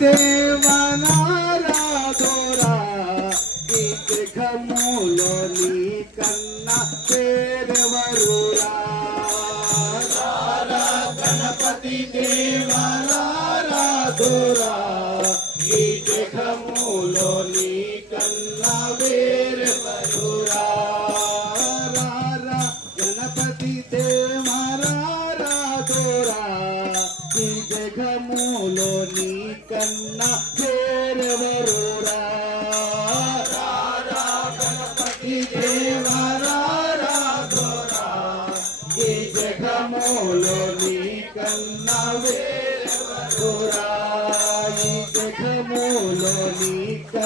దేవనారాధోరా గములో నీ కన్నా పేరెవరురా? గణపతి దేవనారాధోరా.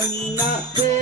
んなで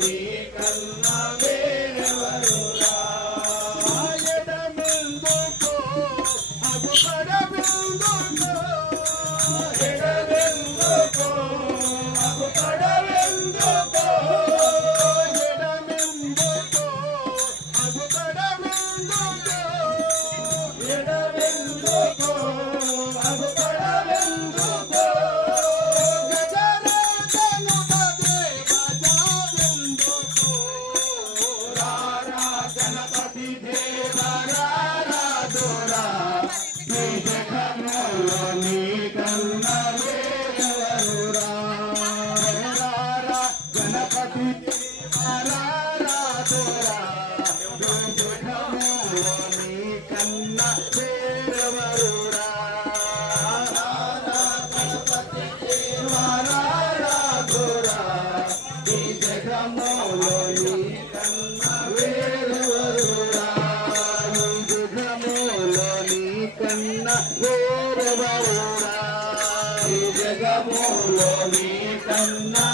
వేరెవరురా ఈ జగములో కన్నా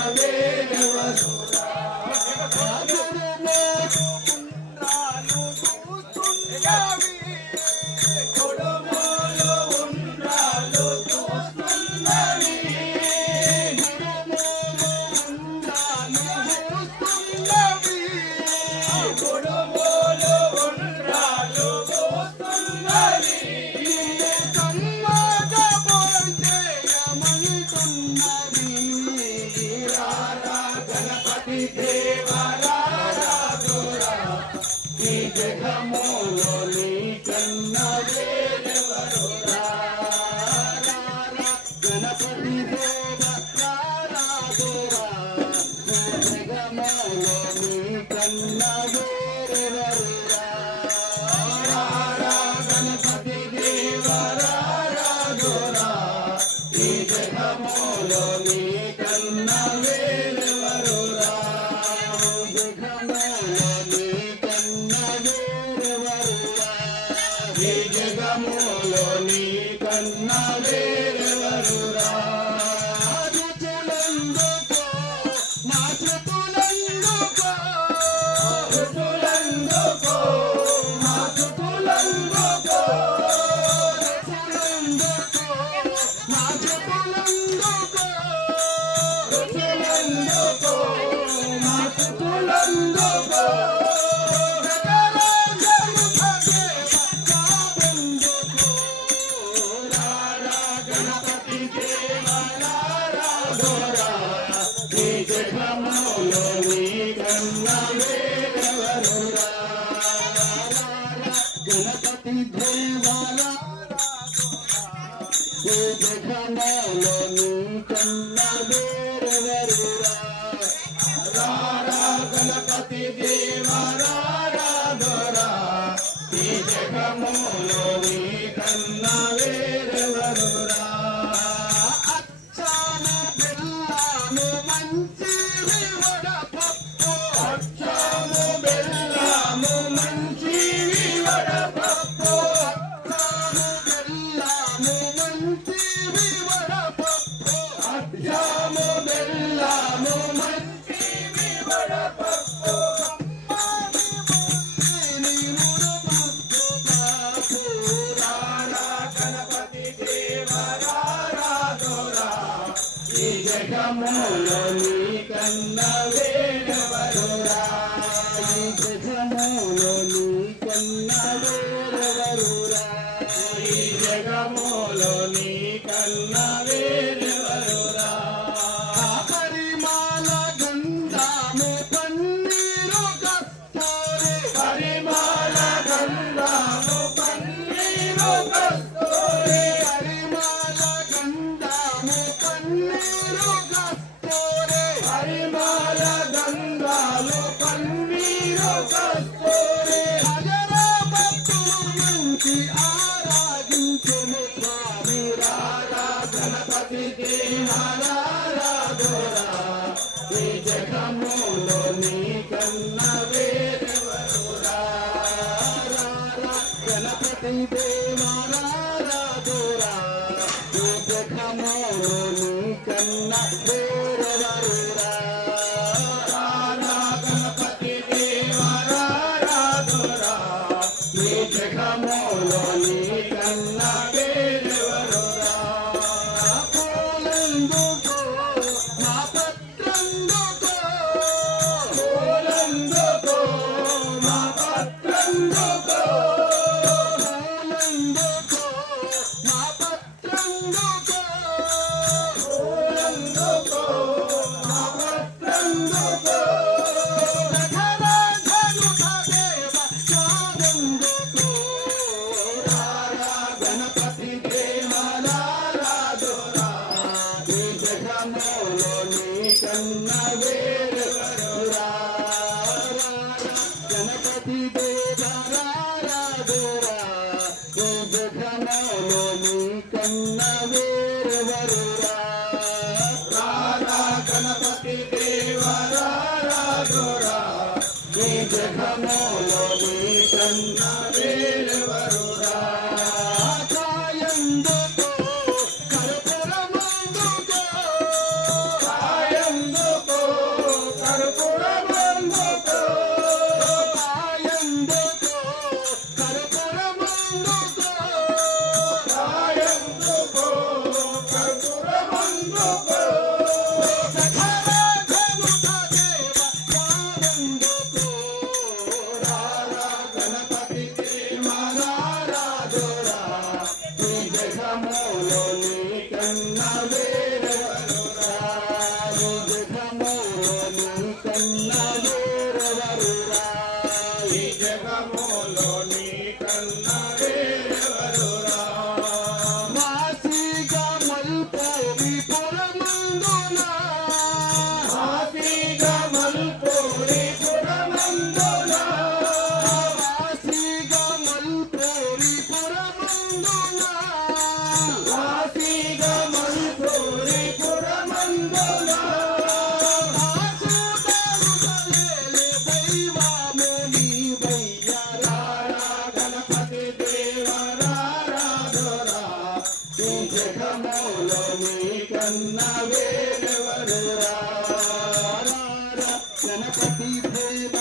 దేహములో నీ కన్నదే ఈ జగములో నీ కన్నా కన్నులు ضرورة సుఖములో నీ కన్న వేరెవరు గణపతి ప్రేమ.